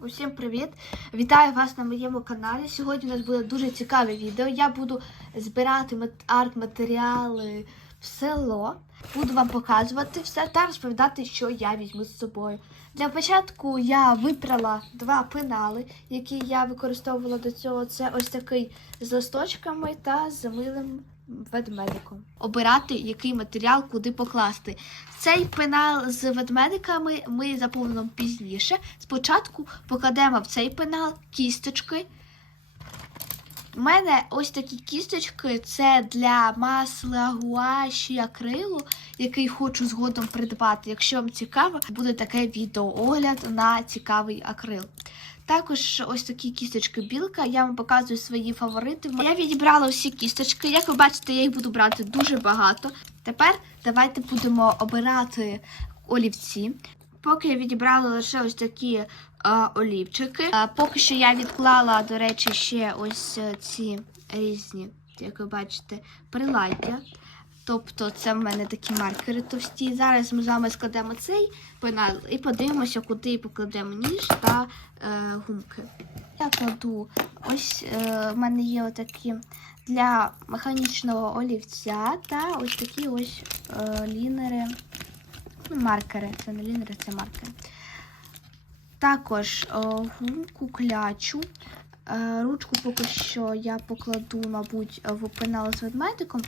Усім привіт! Вітаю вас на моєму каналі. Сьогодні у нас буде дуже цікаве відео. Я буду збирати арт-матеріали в село. Буду вам показувати все та розповідати, що я візьму з собою. Для початку я вибрала два пенали, які я використовувала до цього. Це ось такий з листочками та з милим ведмедиком. Обирати, який матеріал куди покласти. Цей пенал з ведмедиками ми заповнимо пізніше. Спочатку покладемо в цей пенал кісточки. У мене ось такі кісточки це для масла гуаші акрилу, який хочу згодом придбати. Якщо вам цікаво, буде таке відео огляд на цікавий акрил. Також ось такі кісточки білка. Я вам показую свої фаворити. Я відібрала всі кісточки. Як ви бачите, я їх буду брати дуже багато. Тепер давайте будемо обирати олівці. Поки я відібрала лише ось такі е, олівчики. Е, поки що я відклала, до речі, ще ось е, ці різні, як ви бачите, приладдя. Тобто це в мене такі маркери товсті. Зараз ми з вами складемо цей пенал і подивимося, куди покладемо ніж та е, гумки. Я кладу ось е, в мене є отакі для механічного олівця та ось такі ось е, лінери. Ну, маркери. Це не лінери, це маркери. Також е, гумку клячу. Е, ручку поки що я покладу, мабуть, в пенал з ведмедиком,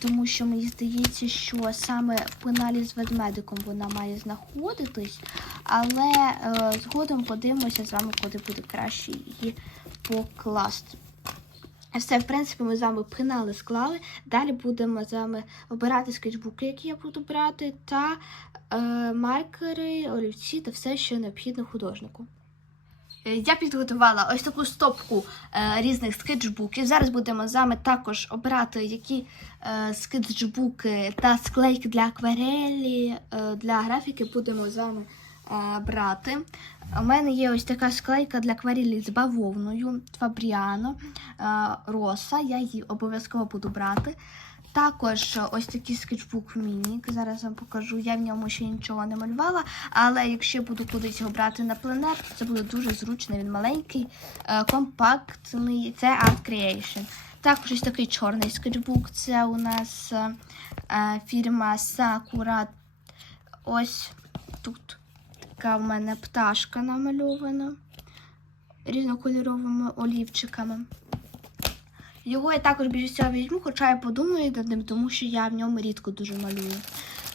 тому що мені здається, що саме в пеналі з ведмедиком вона має знаходитись. Але е, згодом подивимося з вами, куди буде краще її покласти. Все, в принципі, ми з вами пенали склали. Далі будемо з вами обирати скетчбуки, які я буду брати, та е, маркери, олівці та все, що необхідно художнику. Е, Я підготувала ось таку стопку е, різних скетчбуків. Зараз будемо з вами також обирати, які е, скетчбуки та склейки для акварелі, е, для графіки будемо з вами брати. У мене є ось така склейка для акварелі з бавовною Фабріано е, Роса. Я її обов'язково буду брати. Також ось такий скетчбук Мінік. Зараз вам покажу. Я в ньому ще нічого не малювала, але якщо буду кудись його брати на пленер, це буде дуже зручно. Він маленький, е, компактний. Це Art Creation. Також ось такий чорний скетчбук. Це у нас е, е, фірма Sakura. Ось тут така в мене пташка намальована різнокольоровими олівчиками. Його я також більше всього візьму, хоча я подумаю над ним, тому що я в ньому рідко дуже малюю.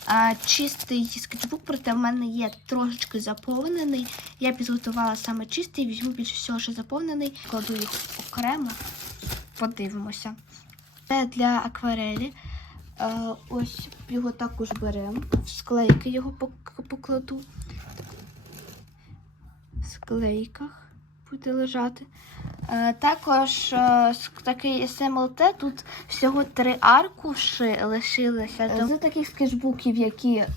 А, чистий скетчбук, проте в мене є трошечки заповнений. Я підготувала саме чистий, візьму більше всього, що заповнений. Кладу їх окремо, подивимося. Це для акварелі. Ось його також беремо. В склейки його покладу. Склейках буде лежати. Е, Також е, такий СМЛТ, тут всього три аркуші лишилися. З таких скетчбуків, які е,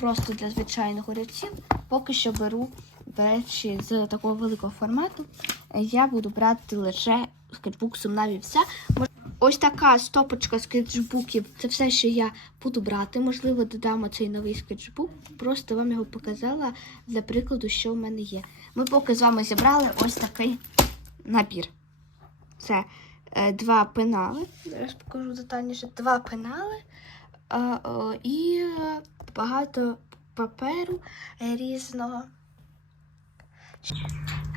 просто для звичайних олівців, поки що беру речі з такого великого формату. Я буду брати лише скетчбук сумнаві все. Ось така стопочка скетчбуків. Це все, що я буду брати. Можливо, додамо цей новий скетчбук. Просто вам його показала для прикладу, що в мене є. Ми поки з вами зібрали ось такий набір. Це е, два пенали. Зараз покажу детальніше. Два пенали е, е, і багато паперу різного.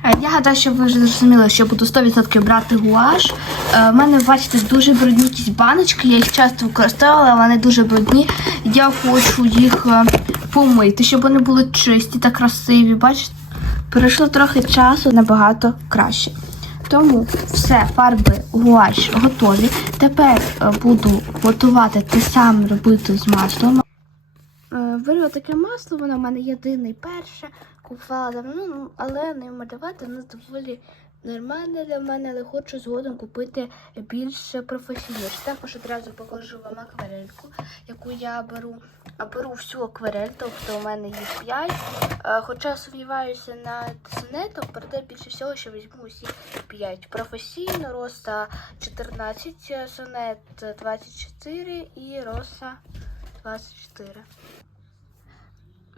Е, Я гадаю, що ви вже зрозуміли, що я буду 100% брати гуаш. Е, У мене, бачите, дуже брудні баночки, я їх часто використовувала, вони дуже брудні. Я хочу їх е, помити, щоб вони були чисті та красиві. Бачите? Пройшло трохи часу набагато краще. Тому все, фарби гуаш готові. Тепер е, буду готувати те саме робити з маслом. Беру таке масло, воно в мене єдине перше. Купувала давно, ну, але не малювати воно доволі нормальне для мене, але хочу згодом купити більш професійніше. Також одразу покажу вам акварельку, яку я беру. А Беру всю акварель, тобто у мене їх 5. Хоча сумніваюся на сонеток, проте більше всього, що візьму усі 5. Професійно, роса 14, сонет 24 і роса 24.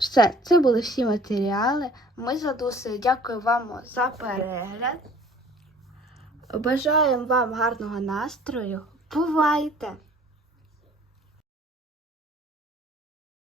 Все, це були всі матеріали. Ми з Ладусею дякую вам за перегляд. Бажаємо вам гарного настрою. Бувайте!